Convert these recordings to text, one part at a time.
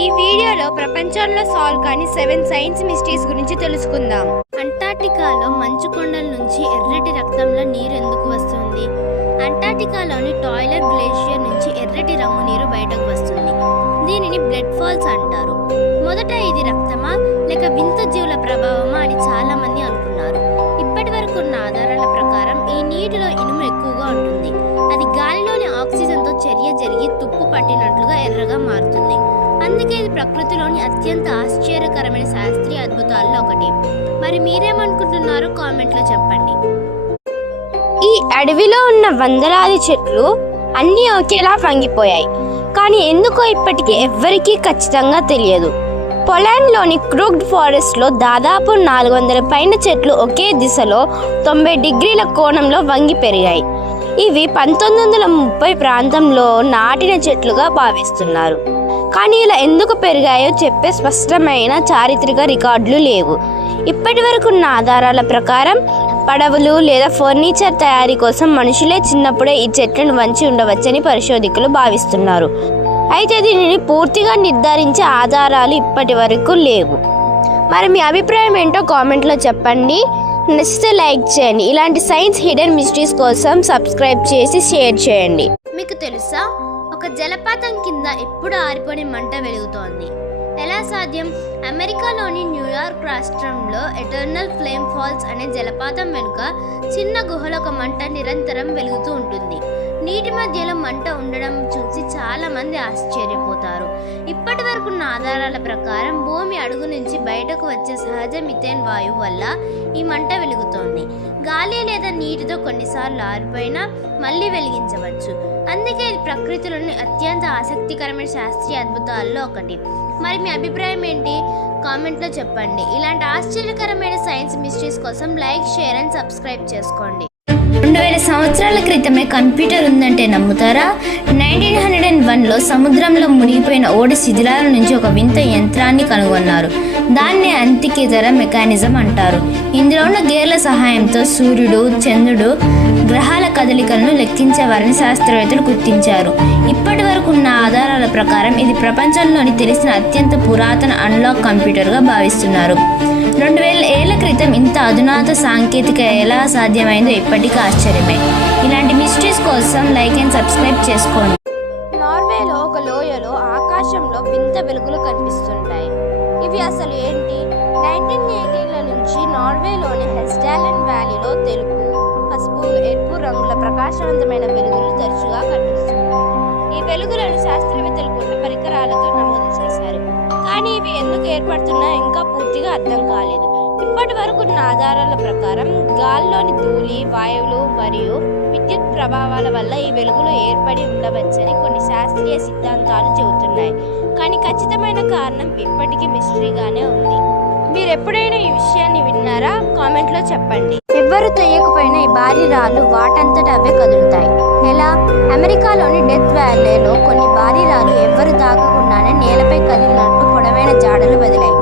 ఈ వీడియోలో ప్రపంచంలో సాల్వ్ కాని 7 సైన్స్ మిస్టరీస్ గురించి తెలుసుకుందాం. అంటార్టికాలో మంచు కొండల నుంచి ఎర్రటి రక్తంలో నీరు ఎందుకు వస్తుంది? అంటార్టికాలోని టాయిలర్ గ్లేషియర్ నుంచి ఎర్రటి రంగు నీరు బయటకు వస్తుంది. దీనిని బ్లడ్ ఫాల్స్ అంటారు. మొదట ఇది రక్తమా లేక వింత జీవుల ప్రభావమా అని చాలా మంది అనుకున్నారు. ఇప్పటి వరకు ఉన్న ఆధారాల ప్రకారం ఈ నీటిలో ఇనుము ఎక్కువగా ఉంటుంది. అది గాలిలోని ఆక్సిజన్తో చర్య జరిగి తుప్పు పట్టినట్లుగా ఎర్రగా మారుతుంది. అందుకే ఇది ప్రకృతిలోని అత్యంత ఆశ్చర్యకరమైన శాస్త్రీయ అద్భుతాల్లో ఒకటి. మరి మీరేమనుకుంటున్నారో కామెంట్లో చెప్పండి. ఈ అడవిలో ఉన్న వందలాది చెట్లు అన్నీ ఒకేలా వంగిపోయాయి. కానీ ఎందుకో ఇప్పటికీ ఎవ్వరికీ ఖచ్చితంగా తెలియదు. పోలాండ్లోని క్రూగ్డ్ ఫారెస్ట్లో దాదాపు 400 పైన చెట్లు ఒకే దిశలో 90 డిగ్రీల కోణంలో వంగి పెరిగాయి. ఇవి 1930 ప్రాంతంలో నాటిన చెట్లుగా భావిస్తున్నారు. కానీ ఇలా ఎందుకు పెరిగాయో చెప్పే స్పష్టమైన చారిత్రక రికార్డులు లేవు. ఇప్పటి వరకు ఉన్న ఆధారాల ప్రకారం పడవలు లేదా ఫర్నిచర్ తయారీ కోసం మనుషులే చిన్నప్పుడే ఈ చెట్లను వంచి ఉండవచ్చని పరిశోధకులు భావిస్తున్నారు. అయితే దీనిని పూర్తిగా నిర్ధారించే ఆధారాలు ఇప్పటి వరకు లేవు. మరి మీ అభిప్రాయం ఏంటో కామెంట్లో చెప్పండి. నచ్చితే లైక్ చేయండి. ఇలాంటి సైన్స్ హిడెన్ మిస్టరీస్ కోసం సబ్స్క్రైబ్ చేసి షేర్ చేయండి. మీకు తెలుసా, ఒక జలపాతం కింద ఎప్పుడు ఆరిపోని మంట వెలుగుతోంది. ఎలా సాధ్యం? అమెరికాలోని న్యూయార్క్ రాష్ట్రంలో ఎటర్నల్ ఫ్లేమ్ ఫాల్స్ అనే జలపాతం వెనుక చిన్న గుహలో ఒక మంట నిరంతరం వెలుగుతూ ఉంటుంది. నీటి మధ్యలో మంట ఉండడం చూసి చాలా మంది ఆశ్చర్యపోతారు. ఇప్పటి వరకు ఉన్న ఆధారాల ప్రకారం భూమి అడుగు నుంచి బయటకు వచ్చే సహజ మిథేన్ వాయువు వల్ల ఈ మంట వెలుగుతోంది. గాలి లేదా నీటితో కొన్నిసార్లు ఆరిపోయినా మళ్ళీ వెలిగించవచ్చు. అందుకే ఇది ప్రకృతిలోని అత్యంత ఆసక్తికరమైన శాస్త్రీయ అద్భుతాల్లో ఒకటి. మరి మీ అభిప్రాయం ఏంటి? కామెంట్లో చెప్పండి. ఇలాంటి ఆశ్చర్యకరమైన సైన్స్ మిస్టరీస్ కోసం లైక్, షేర్ అండ్ సబ్స్క్రైబ్ చేసుకోండి. 2000 సంవత్సరాల క్రితమే కంప్యూటర్ ఉందంటే నమ్ముతారా? 1901లో సముద్రంలో మునిగిపోయిన ఓడ శిథిలాల నుంచి ఒక వింత యంత్రాన్ని కనుగొన్నారు. దాన్నే అంతికేతర మెకానిజం అంటారు. ఇందులో ఉన్న గేర్ల సహాయంతో సూర్యుడు, చంద్రుడు, గ్రహాల కదలికలను లెక్కించేవారని శాస్త్రవేత్తలు గుర్తించారు. ఇప్పటి వరకు ఉన్న ఆధారాల ప్రకారం ఇది ప్రపంచంలోని తెలిసిన అత్యంత పురాతన అనలాగ్ కంప్యూటర్గా భావిస్తున్నారు. 2000 ఏళ్ల క్రితం ఇంత అధునాత సాంకేతిక ఎలా సాధ్యమైందో ఇప్పటికీ ఆశ్చర్యమే. ఇలాంటి మిస్టరీస్ కోసం లైక్ అండ్ సబ్స్క్రైబ్ చేసుకోండి. నార్వేలో ఒక లోయలో ఆకాశంలో వింత వెలుగులు కనిపిస్తుంటాయి. ఇవి అసలు ఏంటి? 1980ల నుంచి నార్వేలోని హెస్డాలెన్ వ్యాలీలో తెలుపు, పసుపు, ఎరుపు రంగుల ప్రకాశవంతమైన వెలుగులు తరచుగా కనిపిస్తున్నాయి. ఈ వెలుగులను శాస్త్రవేత్తలు కొన్ని పరికరాలతో నమోదు చేశారు. కానీ ఇవి ఎందుకు ఏర్పడుతున్నాయో ఇంకా పూర్తిగా అర్థం కాలేదు. ఇప్పటి వరకు ఉన్న ఆధారాల ప్రకారం గాల్లోని ధూళి, వాయువులు మరియు విద్యుత్ ప్రభావాల వల్ల ఈ వెలుగులు ఏర్పడి ఉండవచ్చని కొన్ని శాస్త్రీయ సిద్ధాంతాలు చెబుతున్నాయి. కానీ ఖచ్చితమైన కారణం ఇప్పటికీ మిస్టరీగానే ఉంది. మీరు ఎప్పుడైనా ఈ విషయాన్ని విన్నారా? కామెంట్లో చెప్పండి. ఎవ్వరు తెలియకపోయినా ఈ భారీ రాళ్ళు వాటంతట అవే కదులుతాయి. ఎలా? అమెరికాలోని డెత్ వ్యాలీలో కొన్ని భారీ రాళ్ళు ఎవ్వరు దాకకుండానే నేలపై కదిలినట్టు పొడవైన జాడలు వదిలాయి.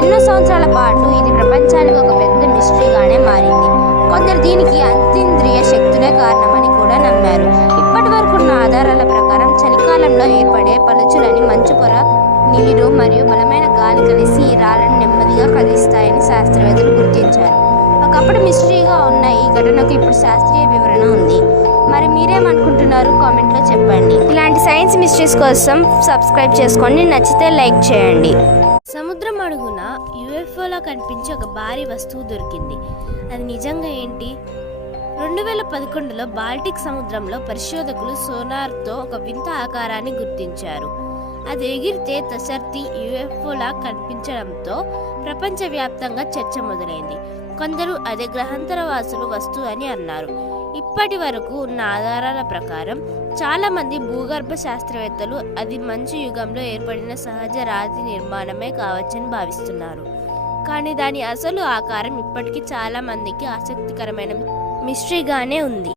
ఎన్నో సంవత్సరాల పాటు ఇది ప్రపంచానికి ఒక పెద్ద మిస్టరీగానే మారింది. కొందరు దీనికి అతీంద్రియ శక్తులే కారణమని కూడా నమ్మారు. ఇప్పటి వరకు ఉన్న ఆధారాల ప్రకారం చలికాలంలో ఏర్పడే పలుచులని మంచు పొర, నీరు మరియు బలమైన గాలి కలిసి ఈ రాళ్లను నెమ్మదిగా కదిలిస్తాయని శాస్త్రవేత్తలు గుర్తించారు. ఒకప్పుడు మిస్టరీగా ఉన్న ఈ ఘటనకు ఇప్పుడు శాస్త్రీయ వివరణ ఉంది. మరి మీరేమనుకుంటున్నారు? కామెంట్లో చెప్పండి. ఇలాంటి సైన్స్ మిస్టరీస్ కోసం సబ్స్క్రైబ్ చేసుకోండి. నచ్చితే లైక్ చేయండి. సముద్రం అడుగున యుఎఫ్ఓలా కనిపించే ఒక భారీ వస్తువు దొరికింది. అది నిజంగా ఏంటి? 2011లో బాల్టిక్ సముద్రంలో పరిశోధకులు సోనార్తో ఒక వింత ఆకారాన్ని గుర్తించారు. అది ఎగిరితే తసర్తి యుఎఫ్ఓలా కనిపించడంతో ప్రపంచవ్యాప్తంగా చర్చ మొదలైంది. కొందరు అదే గ్రహాంతర వాసులు వస్తువు అని అన్నారు. ఇప్పటి వరకు ఉన్న ఆధారాల ప్రకారం చాలా మంది భూగర్భ శాస్త్రవేత్తలు అది మంచు యుగంలో ఏర్పడిన సహజ రాతి నిర్మాణమే కావచ్చని భావిస్తున్నారు. కానీ దాని అసలు ఆకారం ఇప్పటికీ చాలా మందికి ఆసక్తికరమైన మిస్టరీగానే ఉంది.